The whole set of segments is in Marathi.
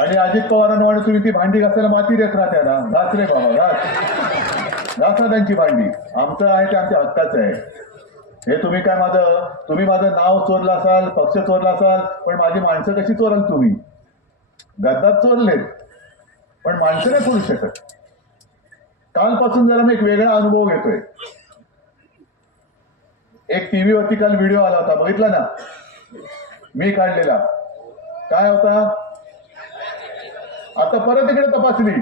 आणि अजित पवारांना म्हणून तुम्ही ती भांडी घासायला माती देत राहत्या ना घास रे बाबा घास. घासा त्यांची भांडी. आमचं आहे ते आमच्या हक्काचं आहे. हे तुम्ही काय माझं तुम्ही माझं नाव चोरलं असाल पक्ष चोरला असाल पण माझी माणसं कशी चोराल तुम्ही? गद्दात चोरलेत. पण माणसं नाही करू शकत. कालपासून जरा मी एक वेगळा अनुभव घेतोय. एक टीव्ही वरती काल व्हिडिओ आला होता बघितला ना? मी काढलेला. काय होता? आता परत इकडे तपासली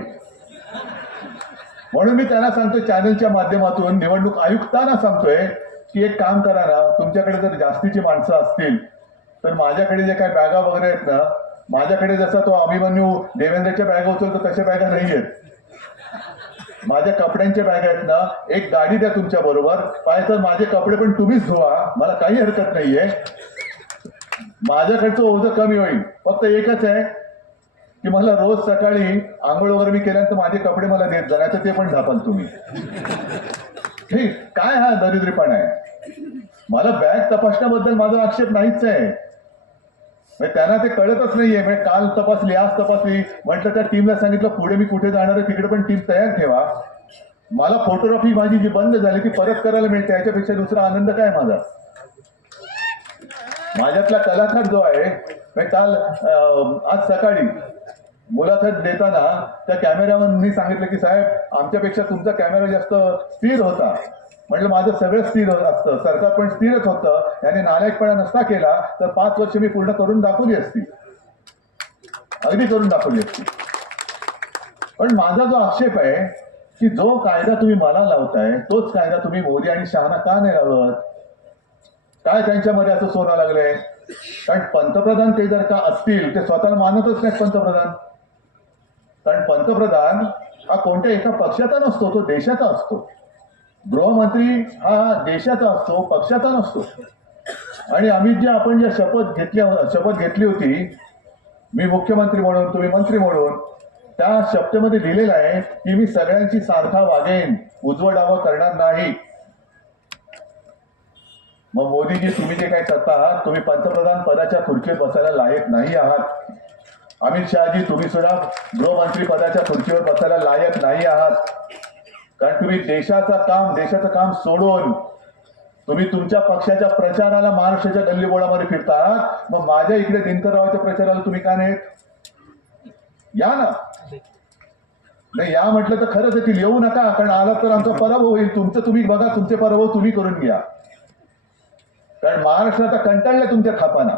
म्हणून मी त्यांना सांगतोय चॅनलच्या माध्यमातून निवडणूक आयुक्तांना सांगतोय की एक काम करा ना तुमच्याकडे जर जास्तीची माणसं असतील तर माझ्याकडे जे काय बॅगा वगैरे आहेत ना माझ्याकडे जसा तो अभिमन्यू देवेंद्रच्या बॅगा उचलतो तशा बॅगा नाही आहेत माझ्या कपड्यांच्या बॅगा आहेत ना एक गाडी द्या तुमच्या बरोबर. पाहिजे माझे कपडे पण तुम्हीच धुवा मला काही हरकत नाहीये. माझ्याकडचं ओझं कमी होईल. फक्त एकच आहे की मला रोज सकाळी आंघोळ वगैरे मी केल्यानंतर माझे कपडे मला देत जा ते पण झापाल तुम्ही. ठीक काय हा दरिद्रीपणा आहे? मला बॅग तपासण्याबद्दल माझा आक्षेप नाहीच आहे. म्हणजे त्यांना ते कळतच नाहीये. म्हणजे काल तपासली आज तपासली. म्हटलं त्या टीमला सांगितलं पुढे मी कुठे जाणार आहे तिकडे पण टीम तयार ठेवा. मला फोटोग्राफी माझी जी बंद झाली ती परत करायला मिळते. याच्यापेक्षा दुसरा आनंद काय माझा? माझ्यातला कलाकार जो आहे काल आज सकाळी मुलाखत देताना त्या कॅमेरामॅननी सांगितलं की साहेब आमच्यापेक्षा तुमचा कॅमेरा जास्त स्थिर होता. म्हटलं माझं सगळं स्थिर होत असतं. सरकार पण स्थिरच होतं. याने नालायकपणा नसता केला तर पाच वर्ष मी पूर्ण करून दाखवली असती. अगदी करून दाखवली असती. पण माझा जो आक्षेप आहे की जो कायदा तुम्ही मला लावताय तोच कायदा तुम्ही मोदी आणि शहाना का नाही लावत? काय त्यांच्यामध्ये असं सोनं लागलंय? कारण पंतप्रधान ते जर का असतील ते स्वतःला मानतच नाहीत पंतप्रधान. कारण पंतप्रधान हा कोणत्या एका पक्षाचा नसतो तो देशाचा असतो. गृहमंत्री हा देशाचा असतो पक्षाचा नसतो. आणि आम्ही ज्या आपण ज्या शपथ घेतल्या शपथ घेतली होती मी मुख्यमंत्री म्हणून तुम्ही मंत्री म्हणून त्या शपथेमध्ये लिहिलेलं आहे की मी सगळ्यांची सारखा वागेन उजवं करणार नाही. मग मोदीजी तुम्ही जे काय करता आहात तुम्ही पंतप्रधान पदाच्या खुर्चीवर बसायला लायक नाही आहात. अमित शहाजी तुम्ही सुद्धा गृहमंत्री पदाच्या खुर्चीवर बसायला लायक नाही आहात. कारण तुम्ही देशाचं काम देशाचं काम सोडून तुम्ही तुमच्या पक्षाच्या प्रचाराला महाराष्ट्राच्या गल्लीबोळामध्ये आहात. मग माझ्या इकडे दिनकररावाच्या प्रचाराला तुम्ही का नाही या ना. नाही या म्हटलं तर खरंच येतील येऊ नका कारण आला तर आमचा पराभव होईल. तुमचं तुम्ही बघा तुमचे पराभव तुम्ही करून घ्या. कारण महाराष्ट्र आता कंटाळलं तुमच्या खापाना.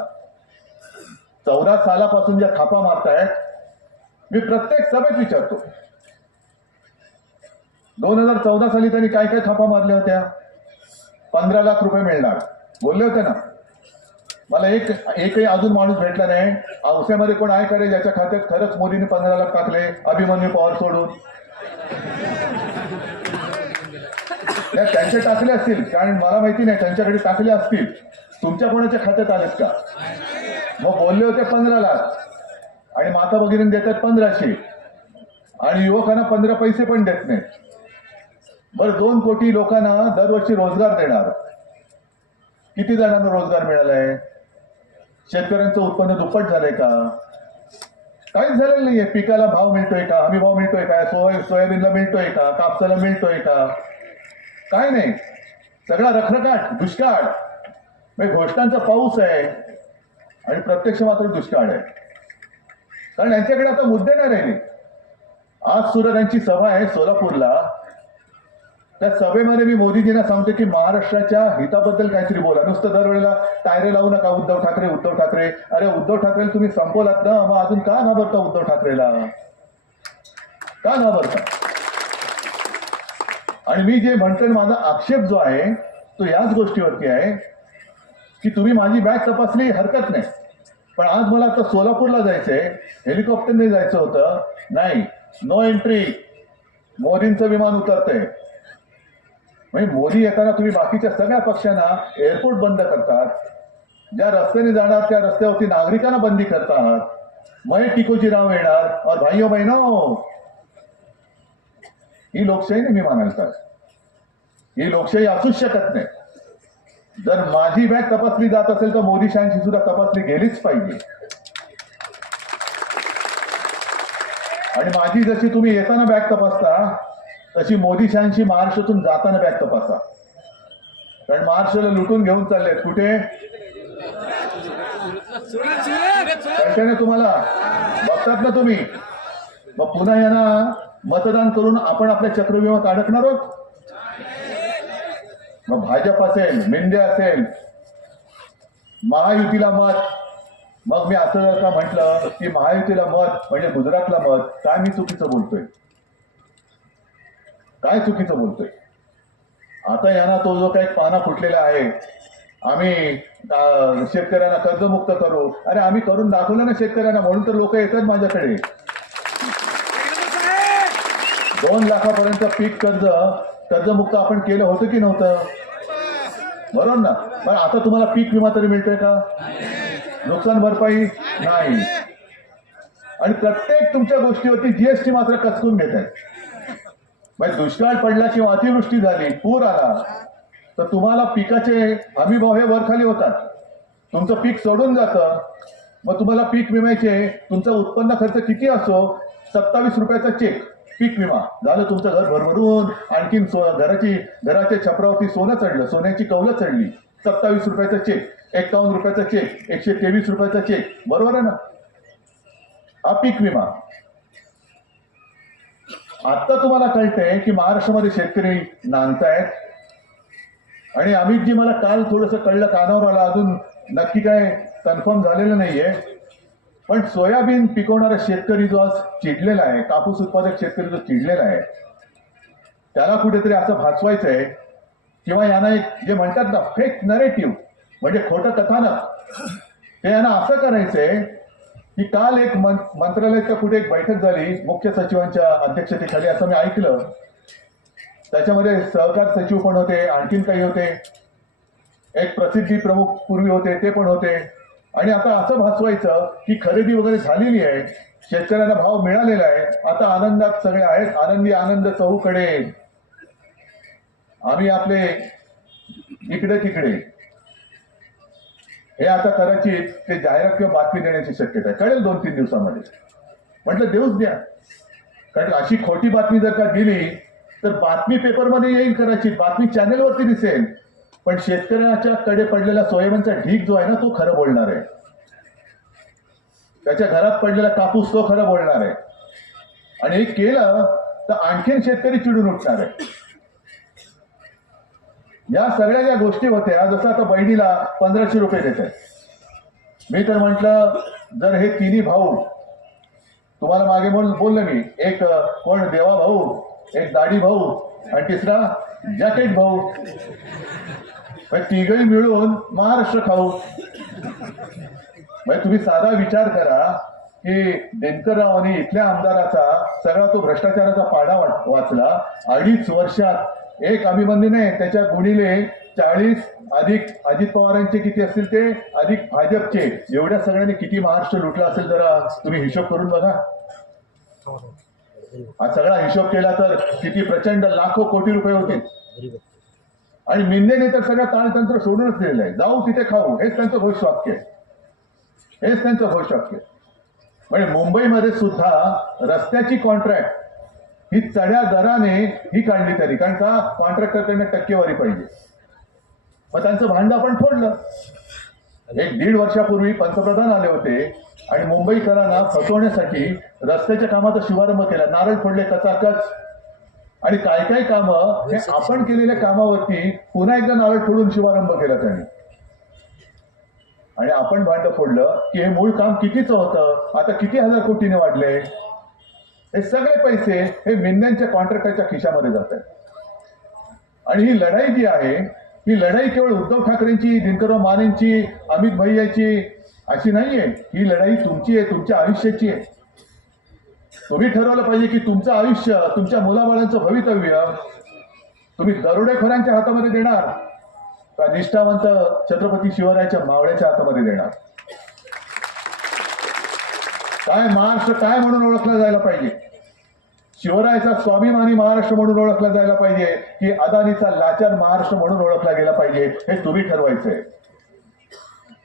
चौदा सालापासून ज्या खापा मारतायत मी प्रत्येक सभेत विचारतो. दोन हजार चौदा साली त्यांनी काय काय खापा मारल्या होत्या? पंधरा लाख रुपये मिळणार. बोलले होते ना. मला एक एकही अजून माणूस भेटला नाही. औस्यामध्ये कोण आहे करे ज्याच्या खात्यात खरंच मोदीने पंधरा लाख टाकले अभिमन्यू पवार सोडून? त्या त्यांचे टाकले असतील. कारण मला माहिती नाही त्यांच्याकडे टाकले असतील. तुमच्या कोणाच्या खात्यात आलेत का? मग बोलले होते पंधरा लाख आणि माता भगिनी देतात पंधराशे. आणि युवकांना पंधरा पैसे पण देत नाही बरं दोन कोटी लोकांना दरवर्षी रोजगार देणार. किती जणांना रोजगार मिळालाय? शेतकऱ्यांचं उत्पन्न दुप्पट झालंय का? काहीच झालेलं नाहीये. पिकाला भाव मिळतोय का? हमी भाव मिळतोय का? सोय सोयाबीनला मिळतोय का? कापसाला मिळतोय का? काय नाही. सगळा रखरखाट दुष्काळ. म्हणजे घोषणांचा पाऊस आहे आणि प्रत्यक्ष मात्र दुष्काळ आहे. कारण यांच्याकडे आता मुद्दे नाही राहिले. आज सुद्धा त्यांची सभा आहे सोलापूरला. त्या सभेमध्ये मी मोदीजींना सांगतो की महाराष्ट्राच्या हिताबद्दल काहीतरी बोला. नुसतं दरवेळेला टायरे लावू नका उद्धव ठाकरे उद्धव ठाकरे. अरे उद्धव ठाकरे तुम्ही संपवलात ना मग अजून का घाबरता उद्धव ठाकरेला? का घाबरता? आणि मी जे म्हणतोय माझा आक्षेप जो आहे तो याच गोष्टीवरती आहे की तुम्ही माझी बॅग तपासली हरकत नाही. पण आज मला आता सोलापूरला जायचंय हेलिकॉप्टरने जायचं होतं. नाही नो एंट्री मोदींचं विमान उतरतंय. म्हणजे मोदी येताना तुम्ही बाकीच्या सगळ्या पक्षांना एअरपोर्ट बंद करतात. ज्या रस्त्याने जाणार त्या रस्त्यावरती नागरिकांना बंदी करतात. मग टिकोजीराव येणार. और भाईओ बहिणो ही लोकशाही नाही मी मानायला ही लोकशाही असूच शकत नाही. जर माझी बॅग तपासली जात असेल तर मोदी शहाची सुद्धा तपासली गेलीच पाहिजे. आणि माझी जशी तुम्ही येताना बॅग तपासता तशी मोदी शहांशी महाराष्ट्रातून जाताना बॅग तपासा. कारण महाराष्ट्राला लुटून घेऊन चाललेत. कुठे? कळतंय ना तुम्हाला? बघतात ना तुम्ही. मग पुन्हा यांना मतदान करून आपण आपल्या चक्रव्यूहात अडकणार आहोत? मग भाजप असेल मेंढे असेल महायुतीला मत मग मी असं जर का म्हटलं की महायुतीला मत म्हणजे गुजरातला मत काय मी चुकीचं बोलतोय? काय चुकीचं बोलतोय? आता यांना तो जो काही पाना फुटलेला आहे आम्ही शेतकऱ्यांना कर्जमुक्त करू. अरे आम्ही करून दाखवलं ना शेतकऱ्यांना म्हणून तर लोक येतात माझ्याकडे. दोन लाखापर्यंत पीक कर्ज कर्जमुक्त आपण केलं होतं की नव्हतं? बरोबर ना? पण आता तुम्हाला पीक विमा तरी मिळतोय का? नुकसान भरपाई नाही. आणि प्रत्येक तुमच्या गोष्टीवरती जीएसटी मात्र कचकून घेत आहेत. म्हणजे दुष्काळ पडला किंवा अतिवृष्टी झाली पूर आला तर तुम्हाला पिकाचे हमी भाव हे वरखाली होतात. तुमचं पीक सोडून जातं मग तुम्हाला पीक विम्याचे तुमचा उत्पन्न खर्च किती असो सत्तावीस रुपयाचा चेक पीक विमा. झालं तुमचं घर भरभरून आणखीन घराची घराच्या छपरावरती सोनं चढलं सोन्याची कवलं चढली. सत्तावीस रुपयाचा चेक एक्कावन्न रुपयाचा चेक एकशे तेवीस रुपयाचा चेक बरोबर आहे ना? हा पीक विमा. आता तुम्हाला कळतंय की महाराष्ट्रामध्ये शेतकरी नांदतायत. आणि अमितजी मला काल थोडंसं कळलं कानावर आला अजून नक्की काय कन्फर्म झालेलं नाहीये. पण सोयाबीन पिकवणारा शेतकरी जो आज चिडलेला आहे कापूस उत्पादक शेतकरी जो चिडलेला आहे त्याला कुठेतरी असं भासवायचं आहे किंवा यांना एक जे म्हणतात ना फेक नरेटिव्ह म्हणजे खोटं कथानक ते यांना असं करायचंय की काल एक मंत्रालयाच्या कुठे एक बैठक झाली मुख्य सचिवांच्या अध्यक्षतेखाली असं मी ऐकलं. त्याच्यामध्ये सहकार सचिव पण होते आणखीन काही होते. एक प्रसिद्धी प्रमुख पूर्वी होते ते पण होते. आणि आता असं भासवायचं की खरेदी वगैरे झालेली आहे शेतकऱ्यांना भाव मिळालेला आहे आता आनंदात सगळे आहेत आनंदी आनंद चहूकडे. आम्ही आपले इकडे तिकडे. हे आता कदाचित ते जाहिरात किंवा बातमी देण्याची शक्यता आहे. कळेल दोन तीन दिवसामध्ये. म्हटलं देऊच द्या. कारण अशी खोटी बातमी जर का दिली तर बातमी पेपरमध्ये येईल कदाचित. बातमी चॅनेलवरती दिसेल. पण शेतकऱ्याच्या कडे पडलेला सोयाबीनचा ढीक जो आहे ना तो खरं बोलणार आहे. त्याच्या घरात पडलेला कापूस तो खरं बोलणार आहे. आणि हे केलं तर आणखीन शेतकरी चिडून उठणार आहे. या सगळ्या ज्या गोष्टी होत्या जसं आता बहिणीला पंधराशे रुपये देत. आहे मी तर म्हटलं जर हे तिन्ही भाऊ तुम्हाला मागे बोल बोललं मी एक कोण देवा भाऊ एक दाढी भाऊ आणि तिसरा जॅकेट भाऊ. म्हणजे तिघही मिळून महाराष्ट्र खाऊ. म्हणजे तुम्ही साधा विचार करा की दिनकररावांनी इथल्या आमदाराचा सगळा तो भ्रष्टाचाराचा पाडा वाचला. अडीच वर्षात एक अभिमन्यू नाही त्याच्या गुणिले चाळीस अधिक अजित पवारांचे किती असतील ते? अधिक भाजपचे. एवढ्या सगळ्यांनी किती महाराष्ट्र लुटला असेल जरा तुम्ही हिशोब करून बघा. हा सगळा हिशोब केला तर किती प्रचंड लाखो कोटी रुपये होतील आणि मिंदेने तर सगळं ताणतंत्र सोडूनच दिलेलं आहे. जाऊ तिथे खाऊ. हेच त्यांचं घोषवाक्य आहे. हेच त्यांचं घोषवाक्य आहे. म्हणजे मुंबईमध्ये सुद्धा रस्त्याची कॉन्ट्रॅक्ट ही चढ्या दराने ही काढली तरी. कारण का? कॉन्ट्रॅक्टरकडनं टक्केवारी पाहिजे. मग त्यांचं भांड आपण फोडलं. एक दीड वर्षापूर्वी पंतप्रधान आले होते. आणि मुंबईकरांना फसवण्यासाठी रस्त्याच्या कामाचा शुभारंभ केला. नारळ फोडले कचाकच. आणि काय काय कामं हे आपण केलेल्या कामावरती पुन्हा एकदा नारळ फोडून शुभारंभ केला त्यांनी. आणि आपण भांड फोडलं की हे मूळ काम कितीचं होतं? आता किती हजार कोटीने वाढले? हे सगळे पैसे हे मिंद्यांच्या कॉन्ट्रॅक्टरच्या खिशामध्ये जात आहेत. आणि ही लढाई जी आहे ही लढाई केवळ उद्धव ठाकरेंची दिनकरराव मानेंची अमित भैयाची अशी नाहीये. ही लढाई तुमची आहे तुमच्या आयुष्याची आहे. तुम्ही ठरवलं पाहिजे की तुमचं आयुष्य तुमच्या मुलाबाळांचं भवितव्य तुम्ही दरोडेखोरांच्या हातामध्ये देणार का निष्ठावंत छत्रपती शिवरायाच्या मावळ्याच्या हातामध्ये देणार? काय महाराष्ट्र काय म्हणून ओळखला जायला पाहिजे? शिवरायाचा स्वाभिमानी महाराष्ट्र म्हणून ओळखला जायला पाहिजे की अदानीचा लाचार महाराष्ट्र म्हणून ओळखला गेला पाहिजे हे तुम्ही ठरवायचंय.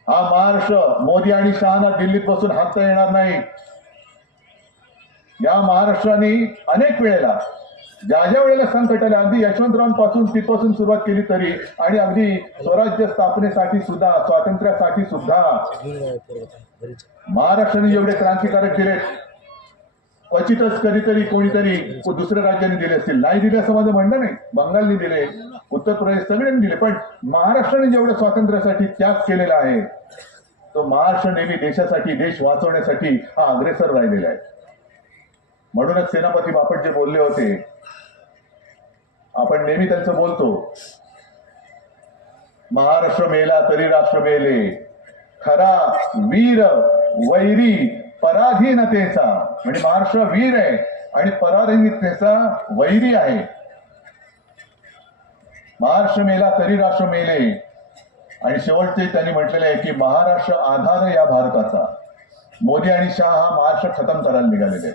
हा महाराष्ट्र मोदी आणि शहाना दिल्लीत बसून हाकता येणार नाही. या महाराष्ट्राने अनेक वेळेला ज्या ज्या वेळेला संकट आले अगदी यशवंतरावांपासून तिथपासून सुरुवात केली तरी आणि अगदी स्वराज्य स्थापनेसाठी सुद्धा स्वातंत्र्यासाठी सुद्धा महाराष्ट्राने जेवढे क्रांतिकारक केले क्वचितच कधीतरी कोणीतरी दुसऱ्या राज्याने दिले असतील. नाही दिले असं माझं म्हणणं नाही. बंगालने दिले उत्तर प्रदेश सगळ्यांनी दिले पण महाराष्ट्राने जेवढं स्वातंत्र्यासाठी त्याग केलेला आहे तो महाराष्ट्र नेहमी देशासाठी देश वाचवण्यासाठी हा अग्रेसर राहिलेला आहे. म्हणूनच सेनापती बापट जे बोलले होते आपण नेहमी त्यांचं बोलतो महाराष्ट्र मेला तरी राष्ट्र मेले खरा वीर वैरी पराधीनतेचा. म्हणजे महाराष्ट्र वीर आहे आणि पराधीनतेचा वैरी आहे. महाराष्ट्र मेला तरी राष्ट्र मेले. आणि शेवटचे त्यांनी म्हटलेले आहे की महाराष्ट्र आधार या भारताचा. मोदी आणि शाह हा महाराष्ट्र खतम करायला निघालेले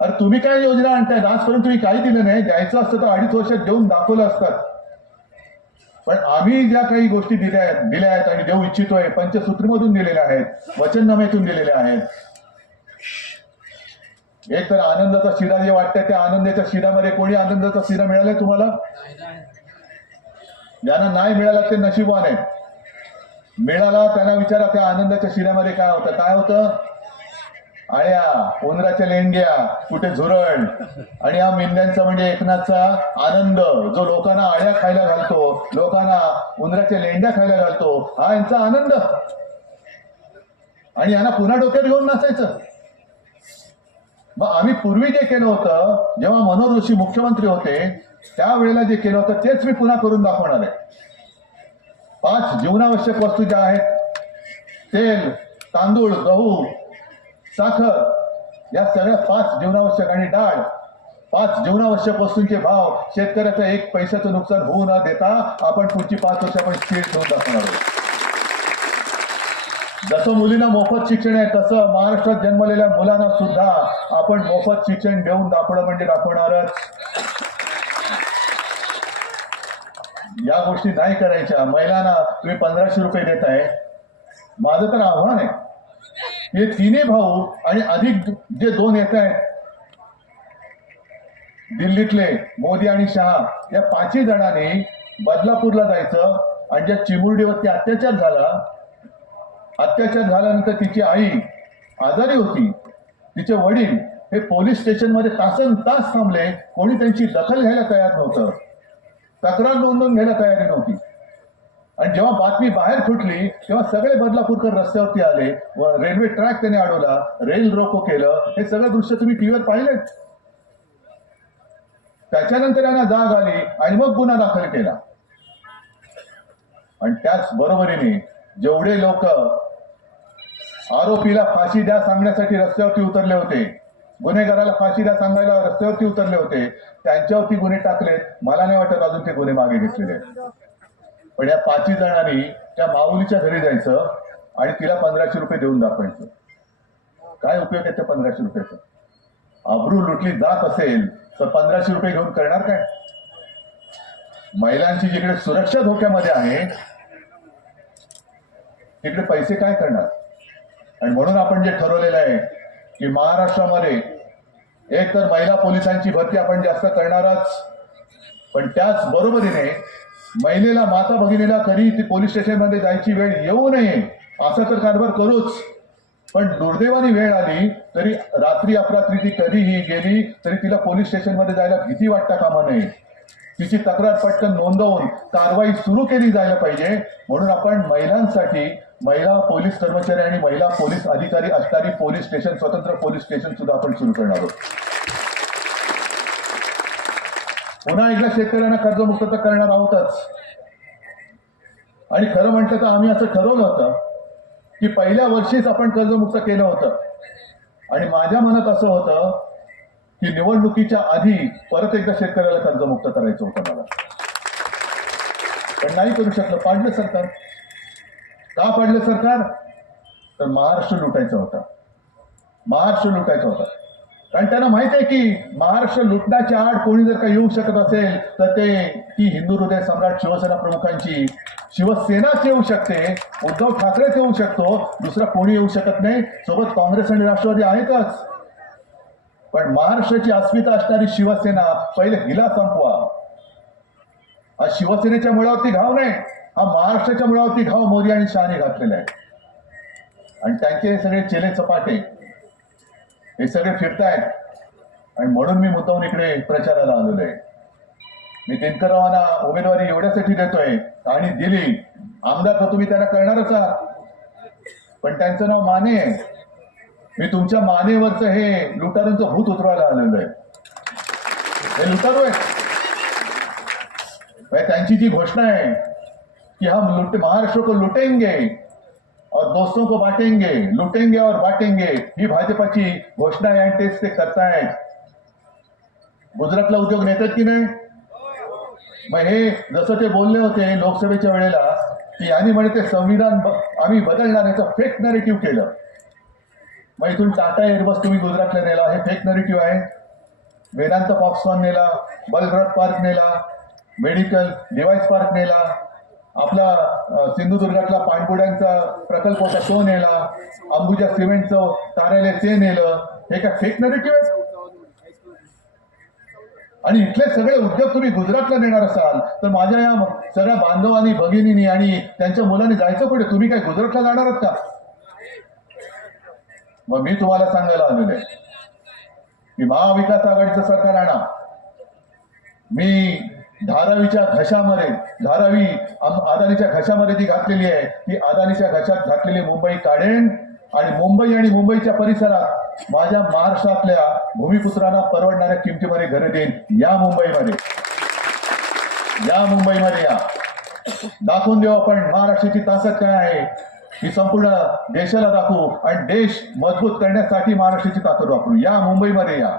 अरे तुम्ही काय योजना आणताय? आजपर्यंत तुम्ही काही दिलं नाही. द्यायचं असतं तर अडीच वर्षात देऊन दाखवलं असतात. पण आम्ही ज्या काही गोष्टी दिल्या आहेत दिल्या आहेत आणि देऊ इच्छितोय पंचसूत्रीमधून दिलेल्या आहेत वचननाम्यातून दिलेल्या आहेत. एक तर आनंदाचा शिरा जे वाटतंय त्या आनंदाच्या शिरामध्ये कोणी आनंदाचा शिरा मिळालाय तुम्हाला? ज्यांना नाही मिळाला ते नशीबवान आहे. मिळाला त्यांना विचारा त्या आनंदाच्या शिऱ्यामध्ये काय होतं. काय होतं? आळ्या उंदराच्या लेंड्या कुठे झुरळ. आणि हा मेंढ्यांचा म्हणजे एकनाथचा आनंद जो लोकांना आळ्या खायला घालतो लोकांना उंदराच्या लेंड्या खायला घालतो हा यांचा आनंद. आणि यांना पुन्हा डोक्यात घेऊन नसायचं मग आम्ही पूर्वी जे केलं होतं जेव्हा मनोहर जोशी मुख्यमंत्री होते त्यावेळेला जे केलं होतं तेच मी पुन्हा करून दाखवणार आहे. पाच जीवनावश्यक वस्तू ज्या आहेत तेल तांदूळ गहू साखर या सगळ्या पाच जीवनावश्यक आणि डाळ पाच जीवनावश्यक वस्तूंचे भाव शेतकऱ्याचं एक पैशाचं नुकसान होऊ न देता आपण पुढची पाच वर्ष आपण स्थिर ठेवून दाखवणार आहोत. जसं मुलींना मोफत शिक्षण आहे तसं महाराष्ट्रात जन्मलेल्या मुलांना सुद्धा आपण मोफत शिक्षण देऊन दाखवणं म्हणजे दाखवणारच. या गोष्टी नाही करायच्या. महिलांना तुम्ही पंधराशे रुपये देत आहे. माझं तर आव्हान आहे. हे तिन्ही भाऊ आणि अधिक जे दोन येत आहेत दिल्लीतले मोदी आणि शहा या पाचही जणांनी बदलापूरला जायचं आणि ज्या चिमुरडीवरती अत्याचार झाला अत्याचार झाल्यानंतर तिची आई आजारी होती. तिचे वडील हे पोलीस स्टेशनमध्ये तासन तास थांबले. कोणी त्यांची दखल घ्यायला तयार नव्हतं. तक्रार नोंदवून घ्यायला तयारी नव्हती. आणि जेव्हा बातमी बाहेर फुटली तेव्हा सगळे बदलापूरकर रस्त्यावरती आले व रेल्वे ट्रॅक त्याने अडवला रेल रोको केलं. हे सगळं दृश्य तुम्ही टीव्हीवर पाहिलं? त्याच्यानंतर यांना जाग आली आणि मग गुन्हा दाखल केला. आणि त्याच बरोबरीने जेवढे लोक आरोपीला फाशी द्या सांगण्यासाठी रस्त्यावरती उतरले होते. गुन्हेगाराला फाशी द्या सांगायला रस्त्यावरती उतरले होते. त्यांच्यावरती गुन्हे टाकलेत मला नाही वाटत अजून ते गुन्हे मागे घेतलेले आहेत. पण या पाचही जणांनी त्या माऊलीच्या घरी जायचं आणि तिला पंधराशे रुपये देऊन दाखवायचं. काय उपयोग आहे त्या पंधराशे रुपयाचा? अब्रू लुटली जात असेल तर पंधराशे रुपये घेऊन करणार काय? महिलांची जिकडे सुरक्षा धोक्यामध्ये आहे तिकडे पैसे काय करणार? आणि म्हणून आपण जे ठरवलेलं आहे की महाराष्ट्रामध्ये एक तर महिला पोलिसांची भरती आपण जास्त करणारच पण त्याच बरोबरीने महिलेला माता भगिनीला कधी ती पोलीस स्टेशनमध्ये जायची वेळ येऊ नये असं तर कारभार करूच. पण दुर्दैवानी वेळ आली तरी रात्री अपरात्री ती कधीही गेली तरी तिला पोलीस स्टेशनमध्ये जायला भीती वाटता कामा नये. तिची तक्रार पटकन नोंदवून कारवाई सुरू केली जायला पाहिजे. म्हणून आपण महिलांसाठी महिला पोलीस कर्मचारी आणि महिला पोलीस अधिकारी असणारी पोलीस स्टेशन स्वतंत्र पोलीस स्टेशन सुद्धा आपण सुरू करणार आहोत. पुन्हा एकदा शेतकऱ्यांना कर्जमुक्त तर करणार आहोतच. आणि खरं म्हटलं तर आम्ही असं ठरवलं होतं की पहिल्या वर्षीच आपण कर्जमुक्त केलं होतं. आणि माझ्या मनात असं होतं की निवडणुकीच्या आधी परत एकदा शेतकऱ्याला कर्जमुक्त करायचं होतं मला. पण नाही करू शकलं. पाडलं सरकार. का पडलं सरकार? तर महाराष्ट्र लुटायचा होता. महाराष्ट्र लुटायचा होता. कारण त्यांना माहीत आहे की महाराष्ट्र लुटण्याच्या आड कोणी जर का येऊ शकत असेल तर ते ती हिंदू हृदय सम्राट शिवसेना प्रमुखांची शिवसेनाच येऊ शकते उद्धव ठाकरेच येऊ शकतो दुसरा कोणी येऊ शकत नाही. सोबत काँग्रेस आणि राष्ट्रवादी आहेतच. पण महाराष्ट्राची अस्मिता असणारी शिवसेना पहिले हिला संपवा. हा शिवसेनेच्या मुळावरती घाव नाही. हा महाराष्ट्राच्या मुळावरती घाव मोदी आणि शहाने घातलेला आहे आणि त्यांचे हे सगळे चेले चपाटे हे सगळे फिरतायत. आणि म्हणून मी मुद्दाहून इकडे प्रचाराला आलेलो आहे. मी दिनकररावांना उमेदवारी एवढ्यासाठी देतोय आणि दिली. आमदार तर तुम्ही त्यांना करणारच आहात. पण त्यांचं नाव माने आहे. मी तुमच्या मानेवरचं हे लुटारूंचं भूत उतरवायला आलेलो आहे. हे लुटारू आहे म्हणजे त्यांची जी घोषणा आहे कि हम लुट महाराष्ट्र को लुटेंगे और दोस्तों को बांटेंगे लुटेंगे और बांटेंगे। ही भाजपाची घोषणा आहे आणि तेच ते करतायत गुजरातला उद्योग नेतात की नाही? मग हे जसं ते बोलले होते लोकसभेच्या वेळेला की यांनी म्हणे ते संविधान आम्ही बदलणार याचं फेक नरेटिव्ह केलं. मग इथून टाटा एअरबस तुम्ही गुजरातला नेला हे फेक नरेटिव्ह आहे. वेदांत पॉक्सॉन नेला बलरथ पार्क नेला मेडिकल डिवाइस पार्क नेला आपला सिंधुदुर्गातला पाणबुड्यांचा प्रकल्प होता तो नेला. अंबुजा सिमेंटचं कार्यालय ते नेलं. हे काय फेक नरेटिव्ह आहे आणि इथले सगळे उद्योग तुम्ही गुजरातला नेणार असाल तर माझ्या या सगळ्या बांधवांनी भगिनींनी आणि त्यांच्या मुलांनी जायचं कुठे? तुम्ही काय गुजरातला जाणार आहात का? मग मी तुम्हाला सांगायला आलेलो आहे. की महाविकास आघाडीचं सरकार आणा. मी धारावीच्या घशामध्ये धारावी अदानीच्या घशामध्ये जी घातलेली आहे ती अदानीच्या घशात घातलेली मुंबई काढेन आणि मुंबई आणि मुंबईच्या परिसरात माझ्या महाराष्ट्रातल्या भूमिपुत्रांना परवडणाऱ्या किमतीमध्ये घरे देईन. या मुंबईमध्ये. या मुंबईमध्ये या. दाखवून देऊ आपण महाराष्ट्राची ताकद काय आहे ही संपूर्ण देशाला दाखवू आणि देश मजबूत करण्यासाठी महाराष्ट्राची ताकद वापरू. या मुंबईमध्ये या.